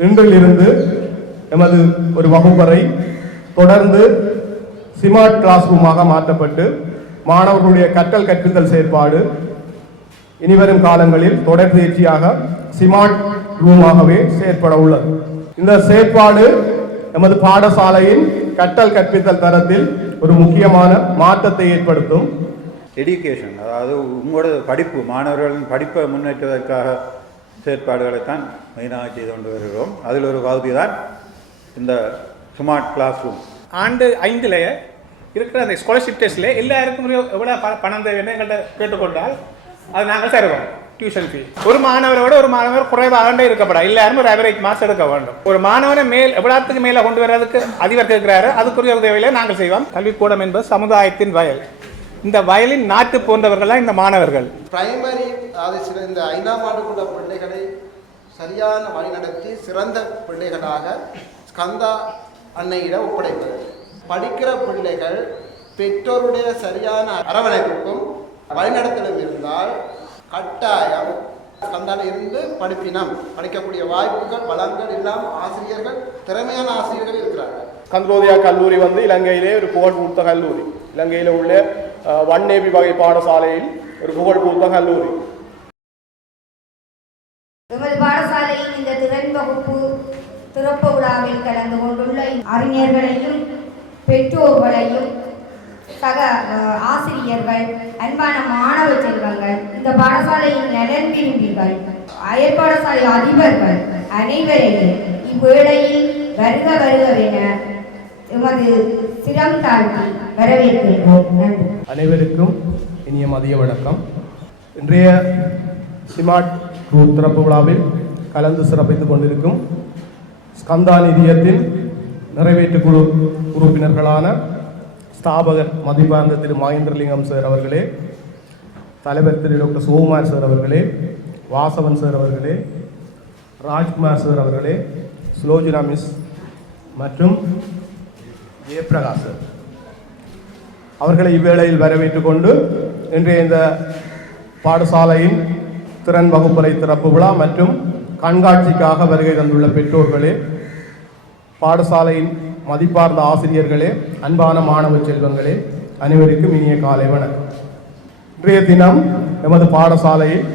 இன்றிலிருந்து எமது ஒரு வகுப்பறை தொடர்ந்து சிமார்ட் கிளாஸ் ரூமாக மாற்றப்பட்டு மாணவர்களுடைய கற்றல் கற்பித்தல் செயற்பாடு இனிவரும் காலங்களில் தொடர் தேர்ச்சியாக சிமார்ட் ரூமாகவே செயற்பட உள்ளது. இந்த செயற்பாடு எமது பாடசாலையின் கற்றல் கற்பித்தல் தரத்தில் ஒரு முக்கியமான மாற்றத்தை ஏற்படுத்தும். எடுகேஷன் அதாவது உங்களோட படிப்பு மாணவர்களின் படிப்பை முன்னேற்றுவதற்காக செயற்பாடுகளைத்தான் மெயினாக செய்து கொண்டு வருகிறோம். அதில் ஒரு பகுதி தான் இந்த ஸ்மார்ட் கிளாஸ் ரூம் ஆண்டு ஐந்தில் இருக்கிற அந்த ஸ்காலர்ஷிப் டெஸ்ட்டில் எல்லாருக்கும் எவ்வளோ ப பணம் தேவைன்னு எங்கள்கிட்ட கேட்டுக்கொண்டால் அது நாங்கள் தருவோம் டியூஷன் ஃபீ ஒரு மாணவரோட ஒரு மாணவர் குறைவாக இருக்கப்படாது எல்லாரும் ஒரு அவரேஜ் மார்க்ஸ் எடுக்க வேண்டும். ஒரு மாணவனை மேல் எவ்வளோத்துக்கு மேலே கொண்டு வர்றதுக்கு அதிபர் கேட்கிறாரு அதுக்குரிய உதவியில் நாங்கள் செய்வோம். கல்விக்கூடம் என்பது சமுதாயத்தின் வயல். இந்த வயலின் நாட்டு போன்றவர்கள் இந்த மாணவர்கள். பிரைமரி சில இந்த ஐந்தாம் ஆண்டுக்குள்ள பிள்ளைகளை சரியான வழிநடத்தி சிறந்த பிள்ளைகளாக ஸ்கந்தா அன்னையிடம் ஒப்படைப்பது. படிக்கிற பிள்ளைகள் பெற்றோருடைய சரியான அரவணைப்புக்கும் வழிநடத்தலும் இருந்தால் கட்டாயம் ஸ்கந்தாவில் இருந்து படிப்பினம். படிக்கக்கூடிய வாய்ப்புகள் வளங்கள் எல்லாம் ஆசிரியர்கள் திறமையான ஆசிரியர்கள் இருக்கிறார்கள். கந்தோதியா கல்லூரி வந்து இலங்கையிலே ஒரு புகழ் பூத்த கல்லூரி. இலங்கையில் உள்ள வன்னேபி வகை பாடசாலையில் ஒரு புகழ் பூத்த கல்லூரி. எமது பாடசாலையின் இந்த திறன் வகுப்பு திறப்பு விழாவில் கலந்து கொண்டுள்ள அறிஞர்களையும் பெற்றோர்களையும் சக ஆசிரியர்கள் அன்பான மாணவ செல்வங்கள் இந்த பாடசாலையின் நலன் விரும்பிகள் அயற்பாடசாலை அதிபர்கள் அனைவரையும் இவ்வேளையில் வருக வருகவென எமது சிரம் தாழ்த்தி வரவேற்கின்றோம். நன்றி. அனைவருக்கும் இனிய மதிய வணக்கம். இன்றைய சிமாட் திறப்பு விழாவில் கலந்து சிறப்பித்துக் கொண்டிருக்கும் ஸ்கந்தா நிதியத்தின் நிறைவேற்று குழு உறுப்பினர்களான ஸ்தாபகர் மதிப்பார்ந்த திரு மகேந்திரலிங்கம் சார் அவர்களே தலைவர் திரு டாக்டர் சிவகுமார் சார் அவர்களே வாசவன் சார் அவர்களே ராஜ்குமார் சார் அவர்களே சுலோஜனா மிஸ் மற்றும் ஜெயபிரகாஷ் சார். அவர்களை இவ்வேளையில் வரவேற்றுக் கொண்டு இன்றைய இந்த பாடசாலையின் திறன் வகுப்பறை திறப்பு விழா மற்றும் கண்காட்சிக்காக வருகை தந்துள்ள பெற்றோர்களே பாடசாலையின் மதிப்பார்ந்த ஆசிரியர்களே அன்பான மாணவ செல்வங்களே அனைவருக்கும் இனிய காலை வணக்கம். இன்றைய தினம் எமது பாடசாலையில்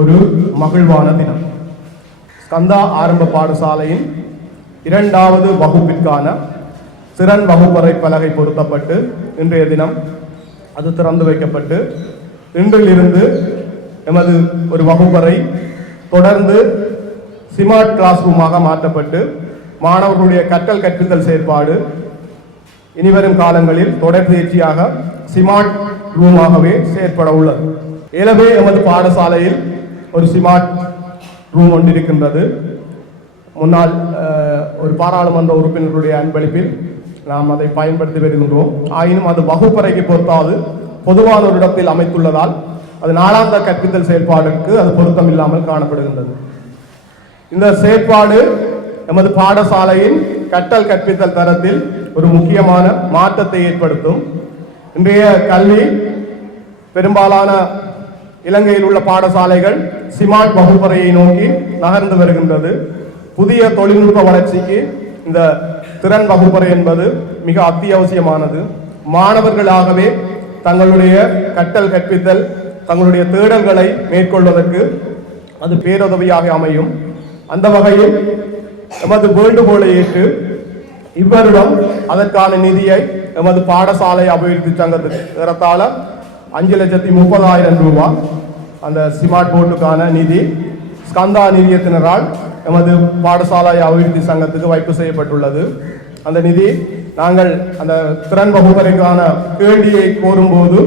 ஒரு மகிழ்வான தினம். ஸ்கந்தா ஆரம்ப பாடசாலையின் இரண்டாவது வகுப்பிற்கான திறன் வகுப்பறை பலகை பொருத்தப்பட்டு இன்றைய தினம் அது திறந்து வைக்கப்பட்டு இன்றிலிருந்து எமது ஒரு வகுப்பறை தொடர்ந்து சிமார்ட் கிளாஸ் ரூமாக மாற்றப்பட்டு மாணவர்களுடைய கற்றல் கற்பித்தல் செயற்பாடு இனிவரும் காலங்களில் தொடர் பயிற்சியாக சிமார்ட் ரூமாகவே செயற்பட உள்ளது. எனவே எமது பாடசாலையில் ஒரு சிமார்ட் ரூம் ஒன்று இருக்கின்றது. முன்னாள் ஒரு பாராளுமன்ற உறுப்பினருடைய அன்பளிப்பில் நாம் அதை பயன்படுத்தி வருகின்றோம். ஆயினும் அது வகுப்பறைக்கு பொறுத்தாது பொதுவான ஒரு இடத்தில் அமைத்துள்ளதால் அது நாளாந்த கற்பித்தல் செயற்பாடுக்கு அது பொருத்தம் இல்லாமல் காணப்படுகின்றது. இந்த செயற்பாடு எமது பாடசாலையின் கட்டல் கற்பித்தல் தரத்தில் ஒரு முக்கியமான மாற்றத்தை ஏற்படுத்தும். இன்றைய கல்வி பெரும்பாலான இலங்கையில் உள்ள பாடசாலைகள் சிமாட் வகுப்பறையை நோக்கி நகர்ந்து வருகின்றது. புதிய தொழில்நுட்ப வளர்ச்சிக்கு இந்த திறன் வகுப்பறை என்பது மிக அத்தியாவசியமானது. மாணவர்களாகவே தங்களுடைய கட்டல் கற்பித்தல் தங்களுடைய தேடல்களை மேற்கொள்வதற்கு அது பேருதவியாக அமையும். அந்த வகையில் எமது வேண்டுகோளை ஏற்று இவ்வருடம் அதற்கான நிதியை எமது பாடசாலை அபிவிருத்தி சங்கத்துக்கு ஏறத்தாழ அஞ்சு லட்சத்தி முப்பதாயிரம் ரூபாய் அந்த ஸ்மார்ட் போர்டுக்கான நிதி ஸ்கந்தா நிதியத்தினரால் எமது பாடசாலை அபிவிருத்தி சங்கத்துக்கு வைப்பு செய்யப்பட்டுள்ளது. அந்த நிதி நாங்கள் அந்த திறன் வகுப்பறைக்கான கேள்வியை கோரும்போது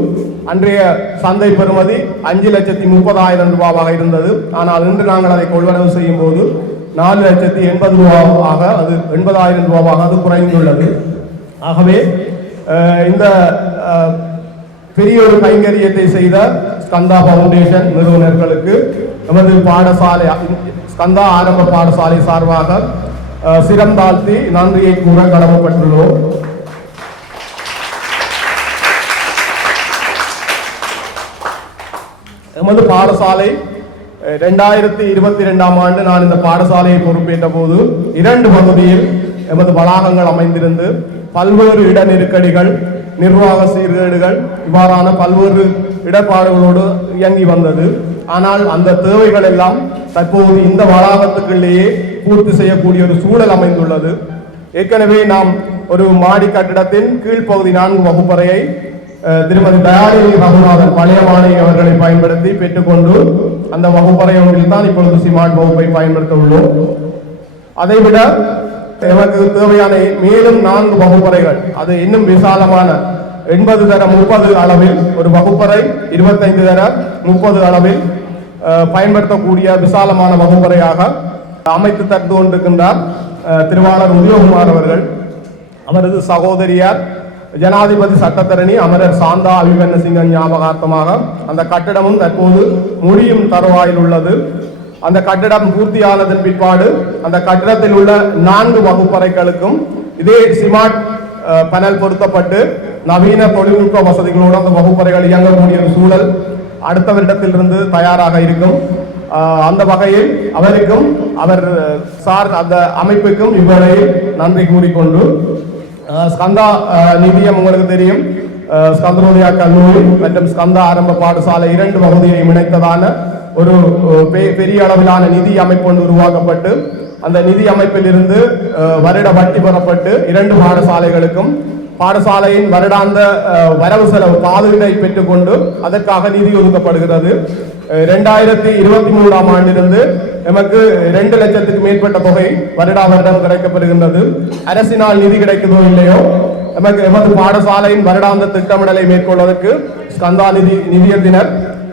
அன்றைய சந்தை பெறுமதி அஞ்சு லட்சத்தி முப்பதாயிரம் ரூபாவாக இருந்தது. ஆனால் இன்று நாங்கள் அதை கொள்வனவு செய்யும் போது நாலு லட்சத்தி எண்பது ரூபாவாக அது எண்பதாயிரம் ரூபாவாக அது குறைந்துள்ளது. ஆகவே இந்த பெரிய ஒரு கைங்கரியத்தை செய்த ஸ்கந்தா ஃபவுண்டேஷன் நிறுவனர்களுக்கு நமது பாடசாலை ஸ்கந்தா ஆரம்ப பாடசாலை சார்பாக சிறந்தாழ்த்தி சிரம் தாழ்த்தி நன்றியை கூற கடமைப்பட்டுள்ளோம். எமது பாடசாலை ரெண்டாயிரத்தி இருபத்தி ரெண்டாம் ஆண்டு நான் இந்த பாடசாலையை பொறுப்பேற்ற போது இரண்டு பகுதியில் எமது வளாகங்கள் அமைந்திருந்து பல்வேறு இட நெருக்கடிகள் நிர்வாக சீர்கேடுகள் இவ்வாறான பல்வேறு இடர்பாடுகளோடு இயங்கி வந்தது. ஆனால் அந்த தேவைகள் எல்லாம் தற்போது இந்த வளாகத்துக்குள்ளேயே பூர்த்தி செய்யக்கூடிய ஒரு சூழல் அமைந்துள்ளது. ஏற்கனவே நாம் ஒரு மாடி கட்டிடத்தின் கீழ்ப்பகுதி நான்கு வகுப்பறையை திருமதி தயாநிதி ரகுநாதன் பழைய அவர்களை பயன்படுத்தி பெற்றுக்கொண்டு அந்த வகுப்பறை ஒன்றில் தான் இப்பொழுது சிமார்ட் வகுப்பை பயன்படுத்த உள்ளோம். அதைவிட எமக்கு தேவையான மேலும் நான்கு வகுப்பறைகள் அது இன்னும் விசாலமான எண்பது தர முப்பது அளவில் ஒரு வகுப்பறை இருபத்தைந்து தர முப்பது அளவில் பயன்படுத்தக்கூடிய விசாலமான வகுப்பறையாக அமைத்து தந்து கொண்டிருக்கின்றார் திருவாளர் உதயகுமார் அவர்கள். அவரது சகோதரியார் ஜனாதிபதி சட்டத்தரணி அமரர் சாந்தா அபிமன்யசிங்கன் ஞாபகார்த்தமாக அந்த கட்டிடமும் தற்போது முடியும் தருவாயில் உள்ளது. அந்த கட்டிடம் பூர்த்தியானதன் பிற்பாடு அந்த கட்டிடத்தில் உள்ள நான்கு வகுப்பறைகளுக்கும் இதே சிமார்ட் பனல் பொருத்தப்பட்டு நவீன தொழில்நுட்ப வசதிகளோடு அந்த வகுப்பறைகள் இயங்கக்கூடிய ஒரு சூழல் அடுத்த வருடத்திலிருந்து தயாராக இருக்கும். அந்த வகையில் அவருக்கும் அவர் சார் அந்த அமைப்புக்கும் இவ்வேளையில் நன்றி கூறிக்கொண்டு ஸ்கந்தா நிதியம் உங்களுக்கு தெரியும் அஹ், ஸ்கந்தரோதயா கல்லூரி மற்றும் ஸ்கந்தா ஆரம்ப பாடசாலை இரண்டு பகுதியை இணைத்ததான ஒரு பெ- பெரிய அளவிலான நிதி அமைப்பு ஒன்று உருவாக்கப்பட்டு அந்த நிதி அமைப்பில் இருந்து வருட வட்டி பெறப்பட்டு இரண்டு பாடசாலைகளுக்கும் பாடசாலையின் வருடாந்த வரவு செலவு பாதுகாப்பை பெற்றுக்கொண்டு அதற்காக நிதி ஒதுக்கப்படுகிறது. ரெண்டாயிரத்தி இருபத்தி மூன்றாம் ஆண்டிலிருந்து எமக்கு ரெண்டு லட்சத்துக்கு மேற்பட்ட தொகை வருடா வருடம் கிடைக்கப்படுகின்றது. அரசினால் நிதி கிடைக்குதோ இல்லையோ எமக்கு எமது பாடசாலையின் வருடாந்த திட்டமிடலை மேற்கொள்வதற்கு ஸ்கந்தா நிதி நிதியத்தினர்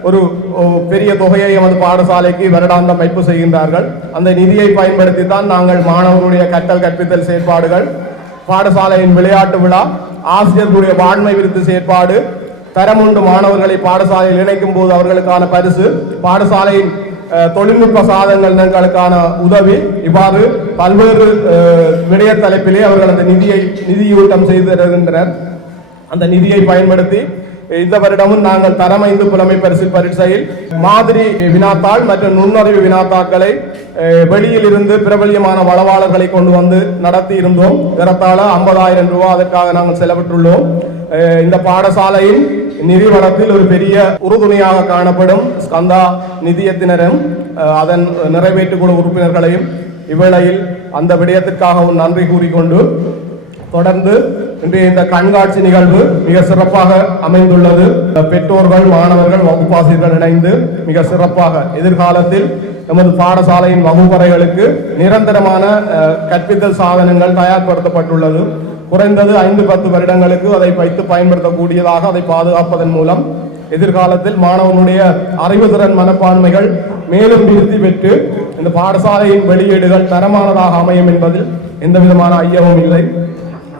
ஒரு பெரிய தொகையை எமது பாடசாலைக்கு வருடாந்தம் வைப்பு செய்கின்றார்கள். அந்த நிதியை பயன்படுத்தி தான் நாங்கள் மாணவர்களுடைய கற்றல் கற்பித்தல் செயற்பாடுகள் பாடசாலையின் விளையாட்டு விழா ஆசிரியர்களுடைய வாண்மை விருது செயற்பாடு தரமுண்டு மாணவர்களை பாடசாலையில் இணைக்கும் போது அவர்களுக்கான பரிசு பாடசாலையின் தொழில்நுட்ப சாதனங்களுக்கான உதவி. இவ்வாறு பல்வேறு விடய தலைப்பிலே அவர்கள் அந்த நிதியை நிதியூட்டம் செய்து தருகின்றனர் அந்த நிதியை பயன்படுத்தி இந்த வருடமும் நாங்கள் தரமைந்து புலமை பரிசு பரீட்சையில் மாதிரி வினாத்தாள் மற்றும் நுண்ணறிவு வினாத்தாக்களை வெளியில் இருந்து பிரபல்யமான வளவாளர்களை கொண்டு வந்து நடத்தி இருந்தோம் ஏறத்தாழ ஐம்பதாயிரம் ரூபாய் அதற்காக நாங்கள் செலவிட்டுள்ளோம். இந்த பாடசாலையின் நிதி வளத்தில் ஒரு பெரிய உறுதுணையாக காணப்படும் ஸ்கந்தா நிதியத்தினரும் அதன் நிறைவேற்று குழு உறுப்பினர்களையும் இவ்வேளையில் அந்த விடயத்திற்காகவும் நன்றி கூறிக்கொண்டு தொடர்ந்து இன்றைய இந்த கண்காட்சி நிகழ்வு மிக சிறப்பாக அமைந்துள்ளது. பெற்றோர்கள் மாணவர்கள் வகுப்பாசிரியர்கள் இணைந்து மிக சிறப்பாக எதிர்காலத்தில் நமது பாடசாலையின் வகுப்பறைகளுக்கு நிரந்தரமான கற்பித்தல் சாதனங்கள் தயார்படுத்தப்பட்டுள்ளது. குறைந்தது ஐந்து பத்து வருடங்களுக்கு அதை வைத்து பயன்படுத்தக்கூடியதாக அதை பாதுகாப்பதன் மூலம் எதிர்காலத்தில் மாணவனுடைய அறிவுதிறன் மனப்பான்மைகள் மேலும் விருத்தி பெற்று இந்த பாடசாலையின் வெளியீடுகள் தரமானதாக அமையும் என்பதில் எந்த விதமான ஐயமும் இல்லை.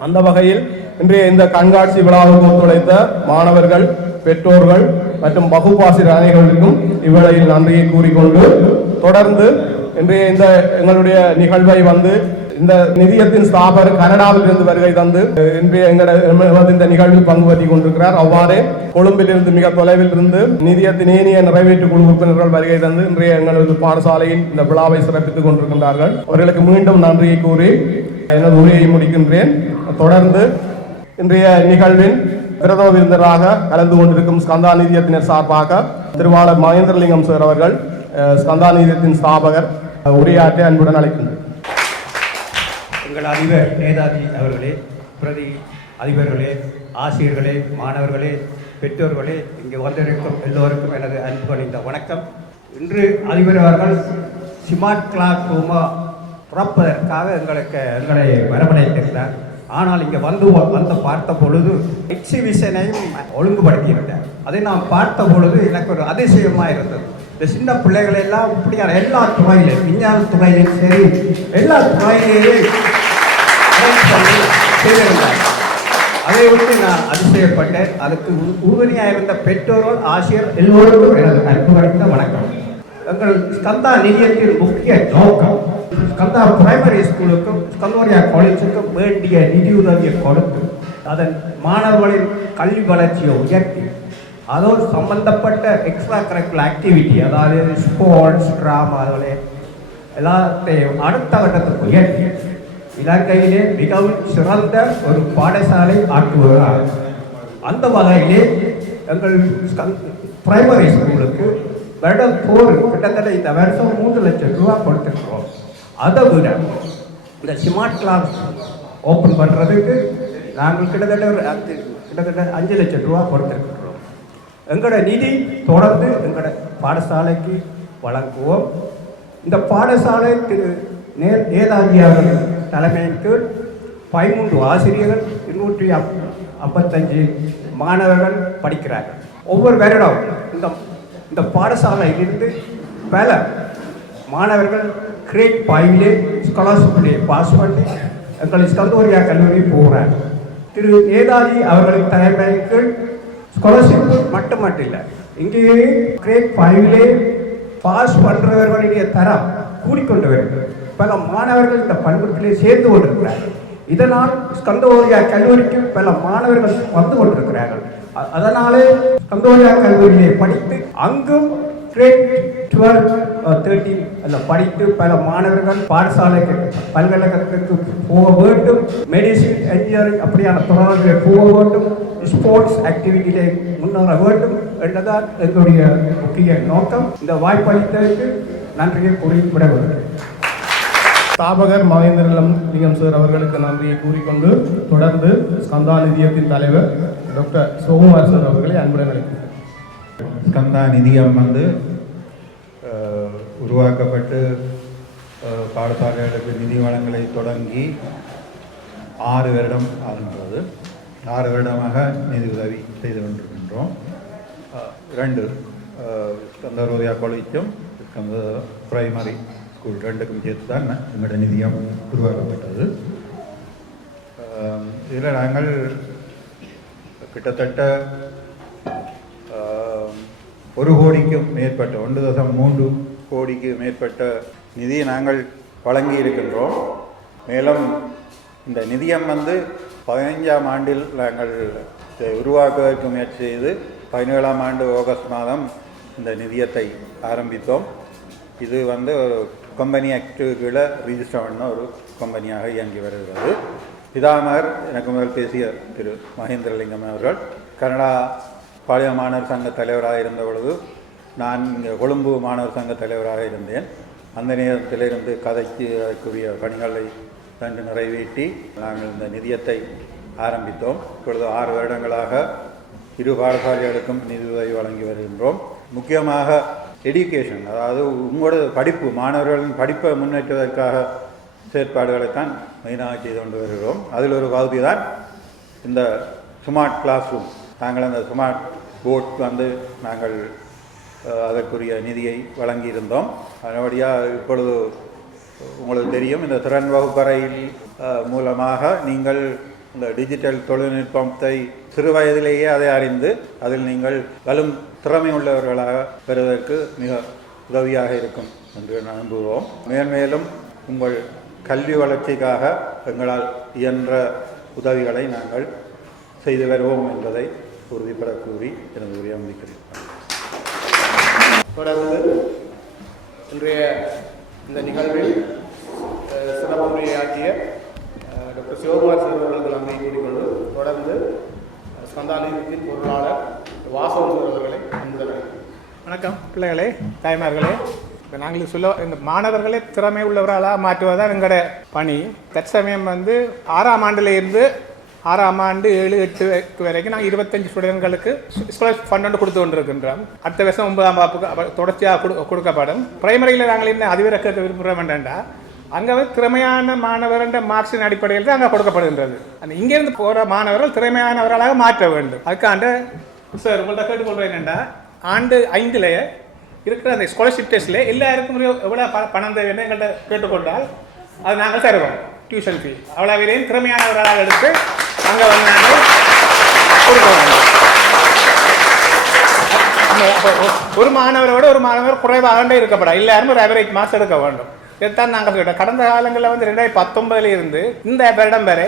அந்த வகையில் இன்றைய இந்த கண்காட்சி விழாவுக்கு ஒத்துழைத்த மாணவர்கள் பெற்றோர்கள் மற்றும் வகுப்பாசிரியர் அணிகளுக்கும் இவ்வேளையில் நன்றியை கூறிக்கொண்டு தொடர்ந்து இன்றைய இந்த எங்களுடைய நிகழ்வை வந்து இந்த நிதியத்தின் ஸ்தாபர் கனடாவில் இருந்து வருகை தந்து இன்றைய எங்களது இந்த நிகழ்வில் பங்கு பற்றி கொண்டிருக்கிறார். அவ்வாறே கொழும்பில் இருந்து மிக தொலைவில் இருந்து நிதியத்தின் ஏனிய நிறைவேற்று குழு உறுப்பினர்கள் வருகை தந்து இன்றைய எங்களது பாடசாலையின் இந்த விழாவை சிறப்பித்துக் கொண்டிருக்கின்றார்கள். அவர்களுக்கு மீண்டும் நன்றியை கூறி எனது உரையை முடிக்கின்றேன். தொடர்ந்து இன்றைய நிகழ்வின் பிரதம விருந்தராக கலந்து கொண்டிருக்கும் ஸ்கந்தா நிதியத்தினர் சார்பாக திருவாளர் மகேந்திரலிங்கம் சார் அவர்கள் ஸ்கந்தா நிதியத்தின் ஸ்தாபகர் அஹ், உரையாற்றி அன்புடன் அழைக்கின்றனர் எங்கள் அதிபர் நேதாஜி அவர்களே பிரதி அதிபர்களே ஆசிரியர்களே மாணவர்களே பெற்றோர்களே இங்கே வந்திருக்கும் எல்லோருக்கும் எனது அன்பு அணிந்த வணக்கம். இன்று அதிபர் அவர்கள் ஸ்மார்ட் கிளாஸ் ரூமா துறப்பதற்காக எங்களுக்கு எங்களை வரவழைத்திருந்தார். ஆனால் இங்கே வந்து வந்து பார்த்த பொழுது எக்ஸிபிஷனையும் ஒழுங்குபடுத்தியிருந்தார். அதை நான் பார்த்த பொழுது எனக்கு ஒரு அதிசயமாக இருந்தது. இந்த சின்ன பிள்ளைகளெல்லாம் இப்படியான எல்லா துறையிலும் விஞ்ஞான துறையிலும் சரி எல்லா துறையிலேயும் பண்ணி செய்திருந்தார் அதை விட்டு நான் அதிசயப்பட்டேன் அதுக்கு உறுதுணையாக இருந்த பெற்றோர்கள் ஆசிரியர் எல்லோருக்கும் எனது அன்பு கணிந்த வணக்கம் எங்கள் ஸ்கந்தா நிதியத்தின் முக்கிய நோக்கம் ஸ்கந்தா பிரைமரி ஸ்கூலுக்கும் ஸ்கந்தோரியா காலேஜுக்கும் வேண்டிய நிதியுதவியை கொடுத்து அதன் மாணவர்களின் கல்வி வளர்ச்சியை உயர்த்தி அதோடு சம்பந்தப்பட்ட எக்ஸ்ட்ரா கரிக்குலர் ஆக்டிவிட்டி அதாவது ஸ்போர்ட்ஸ் ட்ராமா அதில் எல்லாத்தையும் அடுத்த கட்டத்துக்கு உயர்த்தி இலங்கையிலே மிகவும் சிறந்த ஒரு பாடசாலை ஆக்குவதால் அந்த வகையிலே எங்கள் பிரைமரி ஸ்கூலுக்கு வருடம் போர் கிட்டத்தட்ட இந்த வருஷம் மூன்று லட்சம் ரூபா கொடுத்துருக்குறோம். அதை விட இந்த ஸ்மார்ட் கிளாஸ் ஓப்பன் பண்ணுறதுக்கு நாங்கள் கிட்டத்தட்ட ஒரு அஞ்சு- கிட்டத்தட்ட அஞ்சு லட்சம் ரூபா கொடுத்துருக்கிறோம். எங்களோட நிதி தொடர்ந்து எங்களோட பாடசாலைக்கு வழங்குவோம். இந்த பாடசாலை திரு நே தலைமையின் கீழ் பதிமூன்று ஆசிரியர்கள் இருநூற்றி அப் ஐம்பத்தஞ்சு மாணவர்கள் படிக்கிறார்கள். ஒவ்வொரு வருடம் இந்த இந்த பாடசாலையிலிருந்து பல மாணவர்கள் கிரேட் பாயிலே ஸ்காலர்ஷிப்லே பாஸ் பண்ணி எங்கள் ஸ்கந்தோரியா கல்லூரி போகிறார் திரு. நேதாஜி அவர்களின் தலைமையின் கீழ் ஸ்காலர்ஷிப் மட்டும் மட்டும் இல்லை இங்கேயே கிரேட் பாயிலே பாஸ் பண்ணுறவர்களுடைய தரம் கூடிக்கொண்டு வருகிறது. பல மாணவர்கள் இந்த பள்ளிக்கூடத்திலே சேர்ந்து கொண்டிருக்கிறார்கள். இதனால் ஸ்கந்தோரியா கல்லூரிக்கு பல மாணவர்கள் வந்து கொண்டிருக்கிறார்கள். அதனாலே ஸ்கந்தோரியா கல்லூரியிலே படித்து அங்கும் கிரேட் டுவெல் தேர்ட்டீன் அதில் படித்து பல மாணவர்கள் பாடசாலைக்கு பல்கலைக்கழகத்துக்கு போக வேண்டும். மெடிசின் என்ஜினியரிங் அப்படியான துறைகளில் போக வேண்டும். ஸ்போர்ட்ஸ் ஆக்டிவிட்டியிலே முன்னேற வேண்டும் என்றுதான் எங்களுடைய முக்கிய நோக்கம். இந்த வாய்ப்பளித்ததற்கு நன்றியை குறிப்பிட வேண்டும் ஸ்தாபகர் மகேந்திரலம் லிங்கம் சார் அவர்களுக்கு நன்றியை கூறிக்கொண்டு தொடர்ந்து ஸ்கந்தா நிதியத்தின் தலைவர் டாக்டர் சோகுமார் சார் அவர்களை அன்புடன் அழைக்கிறேன். ஸ்கந்தா நிதியம் வந்து உருவாக்கப்பட்டு பாடசாலைகளுக்கு நிதி வளங்களை தொடங்கி ஆறு வருடம் ஆகின்றது. ஆறு வருடமாக நிதி உதவி செய்து கொண்டிருக்கின்றோம். இரண்டு ரெண்டு அஹ், ஸ்கந்த காலேஜும் ஸ்கந்த பிரைமரி ஸ்கூல் ரெண்டுக்கும் சேர்த்து தான் எங்களோட நிதியம் உருவாக்கப்பட்டது இதில் நாங்கள் கிட்டத்தட்ட ஒரு கோடிக்கும் மேற்பட்ட ஒன்று தசம் மூன்று கோடிக்கு மேற்பட்ட நிதியை நாங்கள் வழங்கி இருக்கின்றோம் மேலும் இந்த நிதியம் வந்து பதினைஞ்சாம் ஆண்டில் நாங்கள் இதை உருவாக்குவதற்கு முயற்சி செய்து பதினேழாம் ஆண்டு ஆகஸ்ட் மாதம் இந்த நிதியத்தை ஆரம்பித்தோம் இது வந்து ஒரு கம்பெனி ஆக்டு கீழே ரிஜிஸ்டர் பண்ண ஒரு கம்பெனியாக இயங்கி வருகிறது. பிதாமகர் எனக்கு முதல் பேசிய திரு மகேந்திரலிங்கம் அவர்கள் கனடா பாளைய மாணவர் சங்க தலைவராக இருந்த பொழுது நான் இங்கே கொழும்பு மாணவர் சங்க தலைவராக இருந்தேன். அந்த நேரத்திலிருந்து கதைக்கு அதற்குரிய பணிகளை கண்டு நிறைவேற்றி நாங்கள் இந்த நிதியத்தை ஆரம்பித்தோம். இப்பொழுது ஆறு வருடங்களாக இரு பாடசாலைகளுக்கும் நிதியுதவி வழங்கி வருகின்றோம். முக்கியமாக எடுகேஷன் அதாவது உங்களோட படிப்பு மாணவர்களின் படிப்பை முன்னேற்றுவதற்காக செயற்பாடுகளைத்தான் மெயினாக செய்து கொண்டு வருகிறோம். அதில் ஒரு பகுதி தான் இந்த ஸ்மார்ட் கிளாஸ் ரூம் நாங்கள் அந்த ஸ்மார்ட் போர்ட் வந்து நாங்கள் அதற்குரிய நிதியை வழங்கியிருந்தோம். அதனுடையாக இப்பொழுது உங்களுக்கு தெரியும் இந்த திறன் வகுப்பறையில் மூலமாக நீங்கள் இந்த டிஜிட்டல் தொழில்நுட்பத்தை சிறு வயதிலேயே அதை அறிந்து அதில் நீங்கள் வலும் திறமை உள்ளவர்களாக பெறுவதற்கு மிக உதவியாக இருக்கும் என்று நம்புகிறோம். மேன்மேலும் உங்கள் கல்வி வளர்ச்சிக்காக எங்களால் இயன்ற உதவிகளை நாங்கள் செய்து வருவோம் என்பதை உறுதிப்பட கூறி எனது உரையை முடிக்கிறேன். தொடர்ந்து இன்றைய இந்த நிகழ்வில் அஹ், டாக்டர் சிவகுமார் சார் அவர்களுக்கு கூறிக்கொண்டு தொடர்ந்து அஹ், ஸ்கந்தாலயத்தின் பொருளாளர் வாசவன் சார் வணக்கம் பிள்ளைகளே தாய்மார்களே. இப்போ நாங்கள் சொல்ல இந்த மாணவர்களே திறமை உள்ளவர்களாக மாற்றுவதுதான் எங்களோட பணி. தற்சமயம் வந்து ஆறாம் ஆண்டில் இருந்து ஆறாம் ஆண்டு ஏழு எட்டு வரைக்கும் நாங்கள் இருபத்தஞ்சு ஸ்டூடெண்ட்களுக்கு ஸ்காலர்ஷிப் ஃபண்ட் ஒன்று கொடுத்து கொண்டிருக்கின்றோம். அடுத்த வருஷம் ஒன்பதாம் வகுப்புக்கு தொடர்ச்சியாக கொடு கொடுக்கப்படும். பிரைமரியில் நாங்கள் என்ன அதிவிறக்க விரும்புகிறோம் என்னென்னா அங்கே வந்து திறமையான மாணவர்ன்ற மார்க்ஸின் அடிப்படையில் தான் அங்கே கொடுக்கப்படுகின்றது. அந்த இங்கேருந்து போகிற மாணவர்கள் திறமையானவர்களாக மாற்ற வேண்டும். அதுக்காண்ட சார் உங்கள்கிட்ட கேட்டுக்கொள்வேன் என்னென்னா ஆண்டு ஐந்தில் இருக்கிற அந்த ஸ்காலர்ஷிப் டெஸ்ட்டில் எல்லாருக்கும் எவ்வளோ ப பணம் தேவைன்னு எங்கள்கிட்ட கேட்டுக்கொண்டால் அது நாங்கள் தருவோம் டியூஷன் ஃபீ அவ்வளோ விலையும் திறமையானவர்களாக எடுத்து அங்கே வந்து நாங்கள் ஒரு மாணவரோட ஒரு மாணவர் குறைவாக இருக்கப்படா. எல்லாரும் ஒரு ஆவரேஜ் மார்க்ஸ் எடுக்க வேண்டும். இதைத்தான் நாங்கள் சொல்லிட்டோம் கடந்த காலங்களில் வந்து ரெண்டாயிரத்தி பத்தொன்பதுல இருந்து இந்த வருடம் வரை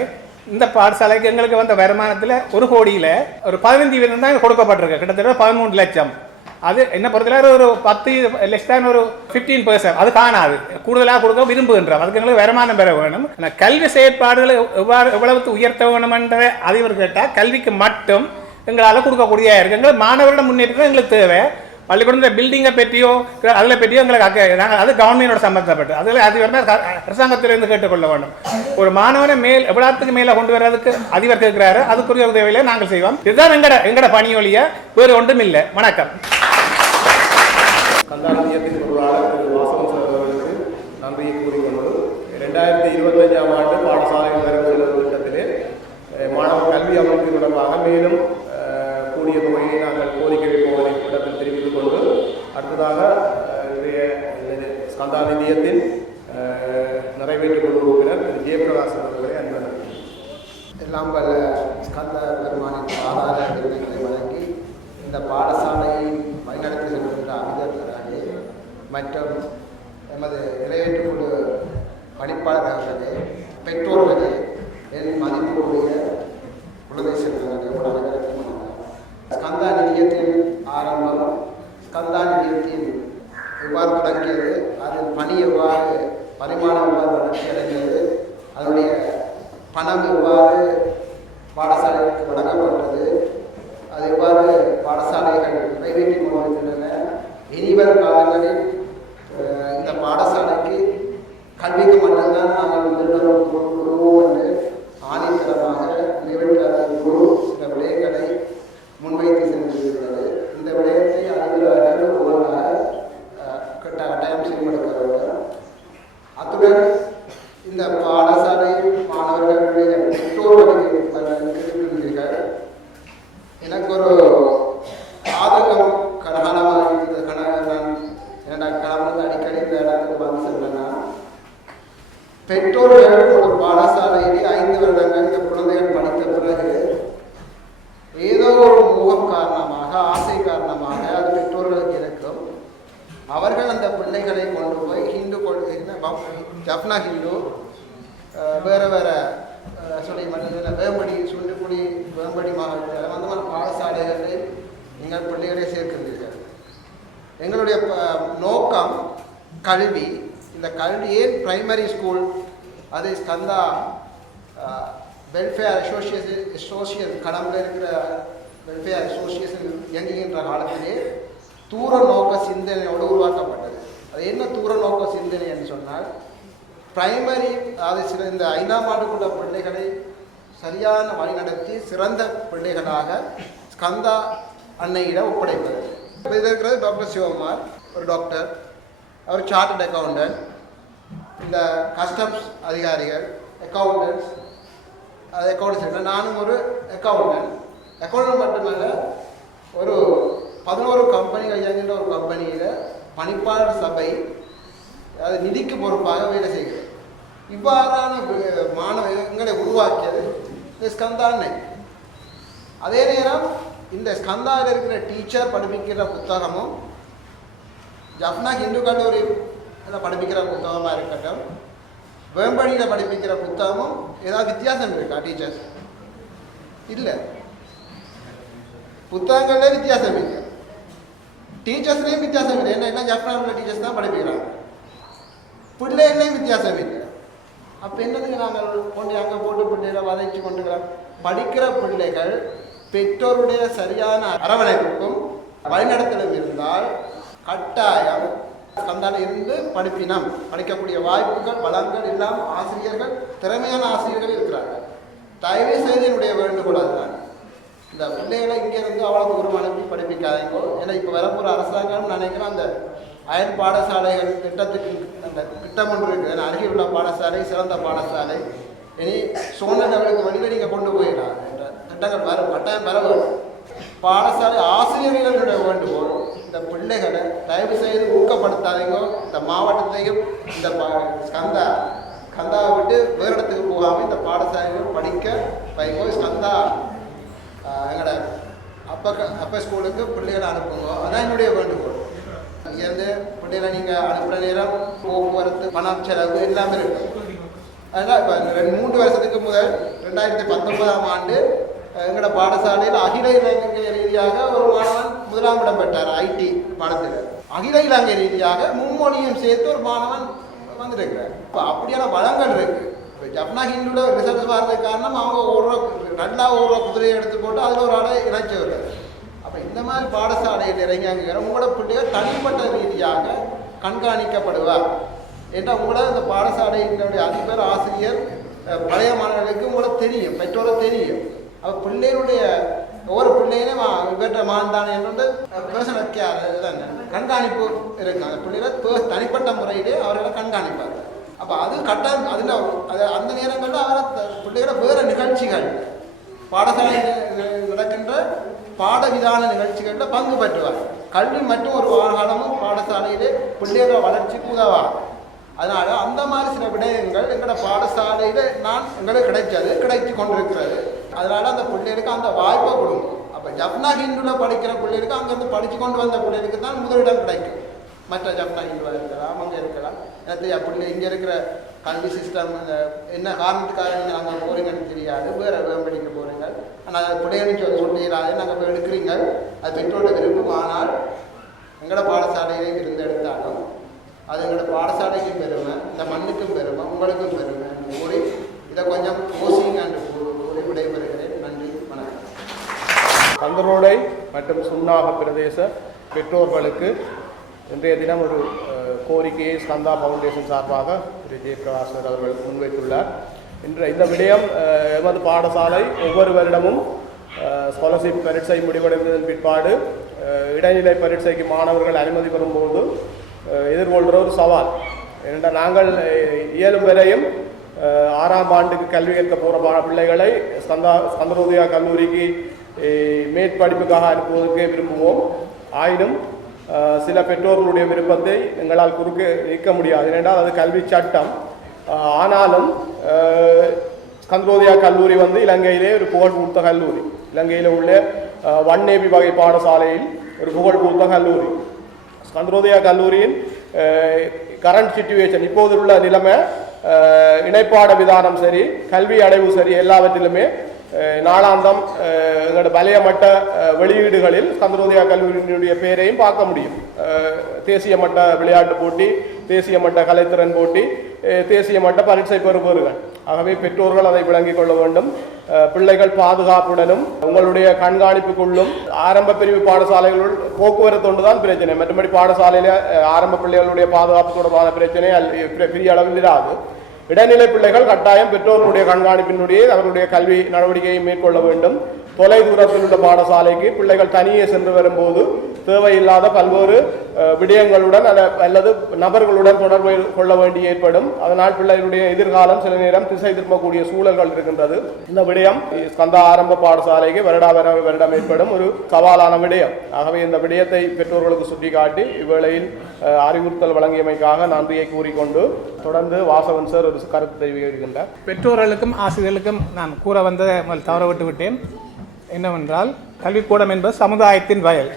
இந்த பாடசாலைக்கு எங்களுக்கு வந்த வருமானத்தில் ஒரு கோடியில் ஒரு பதினஞ்சு வீதம் தான் கொடுக்கப்பட்டிருக்கு. கிட்டத்தட்ட பதிமூன்று லட்சம். அது என்ன பொறுத்தவரை ஒரு பத்து லெஸ் தான் ஒரு ஃபிஃப்டீன் பர்சன்ட் அது காணாது. கூடுதலாக கொடுக்க விரும்புகின்றோம். அதுக்கு எங்களுக்கு வருமானம் பெற வேணும். ஆனால் கல்வி செயற்பாடுகளை எவ்வாறு எவ்வளவு உயர்த்த வேணுமென்ற அறிவு கேட்டால் கல்விக்கு மட்டும் எங்களால் கொடுக்கக்கூடிய இருக்குது எங்களுக்கு மாணவரோட முன்னேற்றம் எங்களுக்கு தேவை. பள்ளிக்கூடத்தில் பில்டிங்கை பற்றியோ அதில் பற்றியோ எங்களுக்கு நாங்கள் அது கவர்மெண்டோட சம்மந்தப்பட்டு அதில் அது வந்து அரசாங்கத்திலிருந்து கேட்டுக்கொள்ள வேண்டும். ஒரு மாணவனை மேல் எவ்வளோத்துக்கு மேலே கொண்டு வர்றதுக்கு அதிபர் கேட்கிறாரு அதுக்குரிய உதவிகளை நாங்கள் செய்வோம். இதுதான் எங்கட எங்கட பணியொலிய வேறு ஒன்றும் இல்லை வணக்கம் கந்தாநிதியத்தின் பொருளாளர் வாசவன் சார் அவர்களுக்கு நன்றியை கூறிக்கொண்டு ரெண்டாயிரத்தி இருபத்தஞ்சாம் ஆண்டு பாடசாலை வரவு திட்டத்திலே மாணவ கல்வி அமைப்பு தொடர்பாக மேலும் கூடிய தொகையை நாங்கள் கோரிக்கை வைப்போவதை அடுத்ததாக இன்றைய ஸ்கந்தா நிதியத்தின் அஹ், நிறைவேற்று குழு உறுப்பினர் திரு ஜெயபிரகாசன் அவர்களை அன்பு எல்லாம் வல்ல ஸ்கந்த பெருமானின் ஆதார விருதுகளை வழங்கி இந்த பாடசாலையை வழிநடத்தி செல்கின்ற அமைதர்களே மற்றும் எமது நிறைவேற்றுக்குழு பணிப்பாளர்களே பெற்றோர்களே என் மதிப்புக்குரிய குழந்தை செல்வர்களே உங்கள் அனைவருக்கும் வணக்கம். ஸ்கந்தா நிதியத்தின் ஆரம்பம் ஸ்கந்தா நிதியத்தின் எவ்வாறு தொடங்கியது அதன் பணி எவ்வாறு பரிமாணம் எவ்வாறு வளர்ச்சி அடைந்தது அதனுடைய பணம் எவ்வாறு பாடசாலைகளுக்கு வழங்கப்பட்டது அது எவ்வாறு பாடசாலைகள் நிறைவேற்றி கொண்டிருக்கின்றன இனிவரும் காலங்களில் அஹ், இந்த பாடசாலைக்கு கல்விக்கு மட்டும்தான் நாங்கள் முதலிடம் கொடுக்கிறோம் என்று ஆணித்தரமாக நிறைவேற்றாத குரு சில விடயங்களை முன்வைத்து சென்றிருக்கிறது இந்த விடயத்தை அதில் ஒழுங்காக கட்ட கட்டாயம் செயல்படுத்த வேண்டும் அத்துடன் இந்த பாடசாலை மாணவர்களுடைய பெற்றோர்களுக்கு இருக்கின்றீர்கள் எனக்கு ஒரு ஆதங்கம் கனகாலமாக இருந்தது கன நான் என்னடா கிளம்புறது அடிக்கடி இந்த இடத்துக்கு வந்து சென்றேன்னா பெற்றோர்கள் ஒரு பாடசாலையிலே ஐந்து வருடங்கள் இந்த குழந்தைகள் படித்த பிறகு ஏதோ ஒரு மோகம் காரணமாக ஆசை காரணமாக அது பெற்றோர்களுக்கு இருக்கும் அவர்கள் அந்த பிள்ளைகளை கொண்டு போய் ஹிந்து கொண்டு என்ன பப்- ஜப்னா ஹிந்து அஹ், வேற வேற அஹ், சொல்லி மட்டும் வேம்படி சுண்டுக்குடி வேம்படி மாவட்டம் அந்த மாதிரி பாடசாலைகளில் நீங்கள் பிள்ளைகளை சேர்க்கின்றீர்கள் எங்களுடைய ப- நோக்கம் கல்வி இந்த கல்வி ஏன் பிரைமரி ஸ்கூல் அது ஸ்கந்தா வெல்ஃபேர் சோசியல் கடம்பில் இருக்கிற வெல்ஃபேர் அசோசியேஷன் இயங்குகின்ற காலத்திலே தூர நோக்க சிந்தனையோடு உருவாக்கப்பட்டது. அது என்ன தூர நோக்க சிந்தனை என்று சொன்னால் பிரைமரி அதாவது சில இந்த ஐந்தாம் ஆண்டுக்குள்ள பிள்ளைகளை சரியான வழிநடத்தி சிறந்த பிள்ளைகளாக ஸ்கந்தா அன்னையிடம் ஒப்படைப்பது. இப்ப இது இருக்கிறது டாக்டர் சிவகுமார் ஒரு டாக்டர் அவர் சார்ட்டட் அக்கௌண்டன்ட் இந்த கஸ்டம்ஸ் அதிகாரிகள் அக்கௌண்டன்ட்ஸ் அது அக்கௌண்டன்ஸ் நானும் ஒரு அக்கௌண்டன்ட் அக்கௌண்டன்ட் மட்டுமல்ல ஒரு பதினோரு கம்பெனிகள் இயங்குகின்ற ஒரு கம்பெனியில் பணிப்பாளர் சபை அது நிதிக்கு பொறுப்பாக வேலை செய்கிறது. இவ்வாறான மாணவர்களை உருவாக்கியது இந்த ஸ்கந்தாண்ணை அதே நேரம் இந்த ஸ்கந்தாவில் இருக்கிற டீச்சர் படிப்பிக்கிற புத்தகமும் ஜப்னா ஹிந்து கல்லூரி படிப்பிக்கிற புத்தகமாக இருக்கட்டும் வேம்படியில் படிப்பிக்கிற புத்தகமும் ஏதாவது வித்தியாசம் இருக்கா டீச்சர்ஸ் இல்லை. புத்தகங்கள்ல வித்தியாசம் இல்லை. டீச்சர்ஸ்லேயும் வித்தியாசம் இல்லை. என்ன என்ன ஜப்னாவில் டீச்சர்ஸ் தான் படிப்பிக்கிறாங்க. பிள்ளைகள்லையும் வித்தியாசம் இல்லை. அப்போ என்னதுக்கு நாங்கள் கொண்டு அங்கே போட்டு பிள்ளைகளை வதைச்சு கொண்டுக்கிறோம்? படிக்கிற பிள்ளைகள் பெற்றோருடைய சரியான அரவணைப்புக்கும் வழிநடத்தலும் இருந்தால் கட்டாயம் தந்தால் இருந்து படிப்பினம். படிக்கக்கூடிய வாய்ப்புகள் வளங்கள் இல்லாமல் ஆசிரியர்கள் திறமையான ஆசிரியர்கள் இருக்கிறார்கள். தயவு செய்து என்னுடைய வேண்டுகோள் அதுதான் இந்த பிள்ளைகளை இங்கேருந்து அவ்வளோ தூரம் அனுப்பி படிப்பிக்காதீங்கோ ஏன்னா இப்போ வரப்போகிற அரசாங்கம் நினைக்கிறேன் அந்த அயல் பாடசாலைகள் திட்டத்துக்கு அந்த திட்டம் ஒன்று இருக்குது அருகில் உள்ள பாடசாலை சிறந்த பாடசாலை. இனி சோழர்களுக்கு லெவலுக்கு நீங்கள் கொண்டு போயிடலாம் என்ற திட்டங்கள் வர கட்டாயம் வர வேண்டும். பாடசாலை ஆசிரியர்களுடைய வேண்டுகோள் இந்த பிள்ளைகளை தயவு செய்து ஊக்கப்படுத்தாதீங்க. இந்த மாவட்டத்தையும் இந்த ப- ஸ்கந்தா ஸ்கந்தாவை விட்டு வேறு இடத்துக்கு போகாமல் இந்த பாடசாலைகள் படிக்க வைங்கோ. ஸ்கந்தா எங்களோட அப்போ அப்போ ஸ்கூலுக்கு பிள்ளைகளை அனுப்புங்க. அதான் என்னுடைய வேண்டுகோள். இங்கேருந்து பிள்ளைகளை நீங்கள் அனுப்புகிற நேரம் போக்குவரத்து பணம் செலவு எல்லாமே இருக்கும் அதனால் இப்போ ரெண்டு மூன்று வருஷத்துக்கு முதல் ரெண்டாயிரத்தி பத்தொன்பதாம் ஆண்டு எங்களோட பாடசாலையில் அகில இலங்கை ரீதியாக ஒரு மாணவன் முதலாம் இடம் பெற்றார் ஐடி பாடத்தில். அகில இலங்கை ரீதியாக மும்மொழியும் சேர்த்து ஒரு மாணவன் வந்திருக்கிறார். இப்போ அப்படியான வளங்கள் இருக்கு. இப்போ ஜப்னா ஹிந்துட ரிசல்ட்ஸ் வர்றது காரணம் அவங்க ஓடுற நல்லா ஓடுற குதிரையை எடுத்து போட்டு அதில் ஒரு ஆளை இணைச்சி வருது அப்போ இந்த மாதிரி பாடசாலையில் இறங்கியாங்க உங்களோட பிள்ளைகள் தனிப்பட்ட ரீதியாக கண்காணிக்கப்படுவார் ஏன்னா உங்களோட இந்த பாடசாலையினுடைய அதிபர் ஆசிரியர் பழைய மாணவர்களுக்கு உங்களுக்கு தெரியும் பெற்றோரை தெரியும். அப்போ பிள்ளைகளுடைய ஒவ்வொரு பிள்ளையிலும் பெற்ற மாந்தானே என்று பர்சனல் கேர் கண்காணிப்பு இருக்கு அந்த பிள்ளைகளை தனிப்பட்ட முறையிலே அவர்களை கண்காணிப்பார் அப்போ அது கட்டாயம் அதில் அது அந்த நேரங்களில் அவரை பிள்ளைகளை வேறு நிகழ்ச்சிகள் பாடசாலையில் நடக்கின்ற பாடவிதான நிகழ்ச்சிகளில் பங்கு பெற்றுவார் கல்வி மற்றும் ஒரு காலமும் பாடசாலையிலே பிள்ளைகள வளர்ச்சிக்கு உதவார் அதனால் அந்த மாதிரி சில விடயங்கள் எங்களோட பாடசாலையில் நான் எங்களுக்கு கிடைச்சது கிடைச்சி கொண்டிருக்கிறது அதனால் அந்த பிள்ளைகளுக்கு அந்த வாய்ப்பை கொடுங்க. அப்போ ஜப்னா ஹிந்துல படிக்கிற பிள்ளைகளுக்கு அங்கேருந்து படித்து கொண்டு வந்த பிள்ளைகளுக்கு தான் முதலிடம் கிடைக்கும். மற்ற ஜப்னா ஹிந்துவாக இருக்கலாம் அங்கே இருக்கலாம். எனக்கு அப்படி இங்கே இருக்கிற கல்வி சிஸ்டம் என்ன காரணத்துக்காக நீங்கள் அங்கே போகிறீங்கன்னு தெரியாது. வேறு வேகம் படிக்க போகிறீங்க ஆனால் அதை பிள்ளைகளுக்கு சொல்லி சொல்லிடாது நாங்கள் போய் எடுக்கிறீங்க. அது பெற்றோட விருப்பம். ஆனால் எங்களோட பாடசாலையிலே இருந்து எடுத்தாலும் அது எங்களோட பாடசாலைக்கும் பெருமை இந்த மண்ணுக்கும் பெருமை உங்களுக்கும் பெருமை கூறி இதை கொஞ்சம் யோசிங்க என்று கூறி விடைபெறுகிறேன் நன்றி வணக்கம் கந்தரோடை மற்றும் சுன்னாக பிரதேச பெற்றோர்களுக்கு இன்றைய தினம் ஒரு கோரிக்கையை ஸ்கந்தா ஃபவுண்டேஷன் சார்பாக திரு ஜெயபிரகாசர் அவர்கள் முன்வைத்துள்ளார். இன்று இந்த விடயம் எமது பாடசாலை ஒவ்வொரு வருடமும் ஸ்காலர்ஷிப் பரீட்சை முடிவடைந்ததன் பிற்பாடு இடைநிலை பரீட்சைக்கு மாணவர்கள் அனுமதி பெறும்போது எதிர்கொள்கிற ஒரு சவால். ஏனென்றால் நாங்கள் இயலும் வரையும் ஆறாம் ஆண்டுக்கு கல்வி கற்க போகிற பிள்ளைகளை சந்தா சந்திரோதயா கல்லூரிக்கு மேற்படிப்புக்காக அனுப்புவதற்கே விரும்புவோம். ஆயினும் சில பெற்றோர்களுடைய விருப்பத்தை எங்களால் குறுக்க நீக்க முடியாது. ஏனென்றால் அது கல்வி சட்டம். ஆனாலும் கந்தோதியா கல்லூரி வந்து இலங்கையிலே ஒரு புகழ் கொடுத்த கல்லூரி. இலங்கையில் உள்ள ஒன் வன்னேபி வகை பாடசாலையில் ஒரு புகழ் கொடுத்த கல்லூரி. கந்தோதயா கல்லூரியின் கரண்ட் சுச்சுவேஷன் இப்போது உள்ள நிலைமை இணைப்பாட விதானம் சரி கல்வி அடைவு சரி எல்லாவற்றிலுமே நாளாந்தம் எங்களோட பழைய மட்ட வெளியீடுகளில் சந்திரோதயா கல்லூரியினுடைய பெயரையும் பார்க்க முடியும். தேசிய மட்ட விளையாட்டு போட்டி தேசிய மட்ட கலைத்திறன் போட்டி தேசிய மட்ட பரீட்சை பெறுபவர்கள். ஆகவே பெற்றோர்கள் அதை விளங்கிக் கொள்ள வேண்டும். பிள்ளைகள் பாதுகாப்புடனும் உங்களுடைய கண்காணிப்புக்குள்ளும் ஆரம்ப பிரிவு பாடசாலைகளுள் போக்குவரத்து ஒன்று தான் பிரச்சனை. மற்றபடி பாடசாலையில் ஆரம்ப பிள்ளைகளுடைய பாதுகாப்பு தொடர்பான பிரச்சனை பெரிய அளவில் இராது. இடைநிலை பிள்ளைகள் கட்டாயம் பெற்றோர்களுடைய கண்காணிப்பினுடைய அவர்களுடைய கல்வி நடவடிக்கையை மேற்கொள்ள வேண்டும். தொலை தூரத்தில் உள்ள பாடசாலைக்கு பிள்ளைகள் தனியே சென்று வரும்போது தேவையில்லாத பல்வேறு விடயங்களுடன் அல்லது நபர்களுடன் தொடர்பு கொள்ள வேண்டி ஏற்படும். அதனால் பிள்ளைகளுடைய எதிர்காலம் சில நேரம் திசை திரும்பக்கூடிய சூழல்கள் இருக்கின்றது. இந்த விடயம் ஸ்கந்த ஆரம்ப பாடசாலைக்கு வருடாவர வருடம் ஏற்படும் ஒரு சவாலான விடயம். ஆகவே இந்த விடயத்தை பெற்றோர்களுக்கு சுட்டிக்காட்டி இவ்வேளையில் அறிவுறுத்தல் வழங்கியமைக்காக நன்றியை கூறிக்கொண்டு தொடர்ந்து வாசவன் சார் ஒரு கருத்து தெரிவிக்கின்றார். பெற்றோர்களுக்கும் ஆசிரியர்களுக்கும் நான் கூற வந்ததை தவற விட்டு விட்டேன் என்னவென்றால் கல்விக்கூடம் என்பது சமுதாயத்தின் வயல்.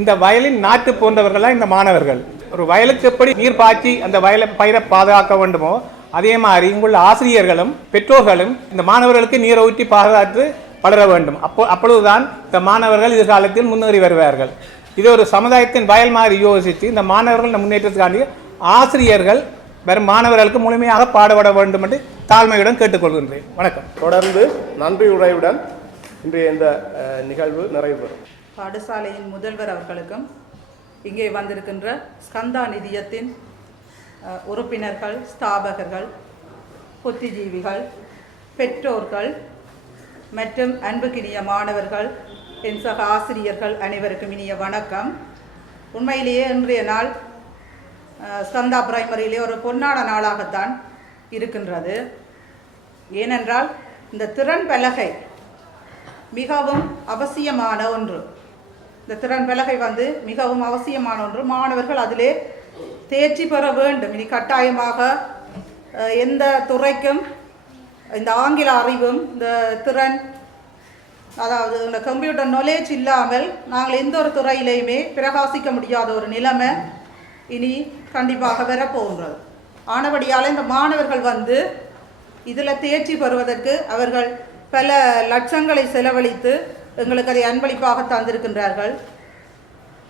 இந்த வயலின் நாட்டு போன்றவர்களாக இந்த மாணவர்கள்? ஒரு வயலுக்கு எப்படி நீர் பாய்ச்சி அந்த வயலை பயிரை பாதுகாக்க வேண்டுமோ அதே மாதிரி இங்குள்ள ஆசிரியர்களும் பெற்றோர்களும் இந்த மாணவர்களுக்கு நீரை ஊற்றி பாதுகாத்து வளர வேண்டும். அப்போ அப்பொழுதுதான் இந்த மாணவர்கள் எதிர்காலத்தில் முன்னேறி வருவார்கள். இது ஒரு சமுதாயத்தின் வயல் மாதிரி யோசித்து இந்த மாணவர்கள் இந்த முன்னேற்றத்துக்காண்டி ஆசிரியர்கள் வெறும் மாணவர்களுக்கு முழுமையாக பாடுபட வேண்டும் என்று தாழ்மையுடன் கேட்டுக்கொள்கின்றேன். வணக்கம். தொடர்ந்து நன்றி உரையுடன் இன்றைய இந்த நிகழ்வு நிறைவு பெறும். பாடசாலையின் முதல்வர் அவர்களுக்கும் இங்கே வந்திருக்கின்ற ஸ்கந்தா நிதியத்தின் உறுப்பினர்கள் ஸ்தாபகர்கள் புத்திஜீவிகள் பெற்றோர்கள் மற்றும் அன்புக்கினிய மாணவர்கள் என் சக ஆசிரியர்கள் அனைவருக்கும் இனிய வணக்கம். உண்மையிலேயே இன்றைய நாள் ஸ்கந்தா பிரைமரியிலே ஒரு பொன்னான நாளாகத்தான் இருக்கின்றது. ஏனென்றால் இந்த திறன் பலகை மிகவும் அவசியமான ஒன்று. இந்த திறன் பலகை வந்து மிகவும் அவசியமான ஒன்று. மாணவர்கள் அதிலே தேர்ச்சி பெற வேண்டும். இனி கட்டாயமாக எந்த துறைக்கும் இந்த ஆங்கில அறிவும் இந்த திறன் அதாவது இந்த கம்ப்யூட்டர் நாலேஜ் இல்லாமல் நாங்கள் எந்த ஒரு துறையிலையுமே பிரகாசிக்க முடியாத ஒரு நிலைமை இனி கண்டிப்பாக வரப்போகின்றது. ஆனபடியால் இந்த மாணவர்கள் வந்து இதில் தேர்ச்சி பெறுவதற்கு அவர்கள் பல லட்சங்களை செலவழித்து எங்களுக்கு அதை அன்பளிப்பாக தந்திருக்கின்றார்கள்.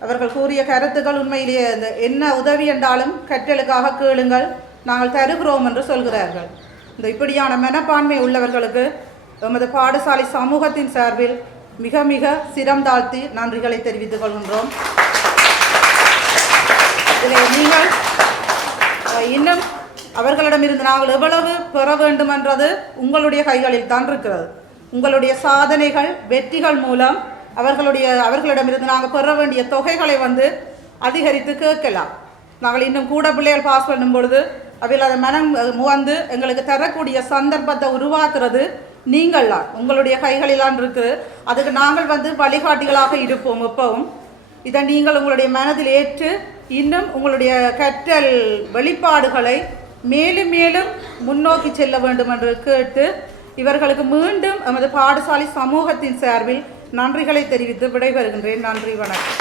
அவர்கள் கூறிய கருத்துக்கள் உண்மையிலேயே இந்த என்ன உதவி என்றாலும் கற்றலுக்காக கேளுங்கள் நாங்கள் தருகிறோம் என்று சொல்கிறார்கள். இந்த இப்படியான மனப்பான்மை உள்ளவர்களுக்கு எமது பாடசாலை சமூகத்தின் சார்பில் மிக மிக சிரம் தாழ்த்தி நன்றிகளை தெரிவித்துக் கொள்கின்றோம். இதில் நீங்கள் இன்னும் அவர்களிடமிருந்து நாங்கள் எவ்வளவு பெற வேண்டும் என்றது உங்களுடைய கைகளில் தான் இருக்கிறது. உங்களுடைய சாதனைகள் வெற்றிகள் மூலம் அவர்களுடைய அவர்களிடமிருந்து நாங்கள் பெற வேண்டிய தொகைகளை வந்து அதிகரித்து கேட்கலாம். நாங்கள் இன்னும் கூட பிள்ளைகள் பாஸ் பண்ணும் பொழுது அவையில் அதை மனம் வந்து எங்களுக்கு தரக்கூடிய சந்தர்ப்பத்தை உருவாக்குறது நீங்கள்லாம் உங்களுடைய கைகளிலான் இருக்குது. அதுக்கு நாங்கள் வந்து வழிகாட்டிகளாக இருப்போம் எப்பவும். இதை நீங்கள் உங்களுடைய மனதில் ஏற்று இன்னும் உங்களுடைய கற்றல் வெளிப்பாடுகளை மேலும் மேலும் முன்னோக்கி செல்ல வேண்டும் என்று கேட்டு இவர்களுக்கு மீண்டும் எமது பாடசாலை சமூகத்தின் சார்பில் நன்றிகளை தெரிவித்து விடைபெறுகின்றேன். நன்றி வணக்கம்.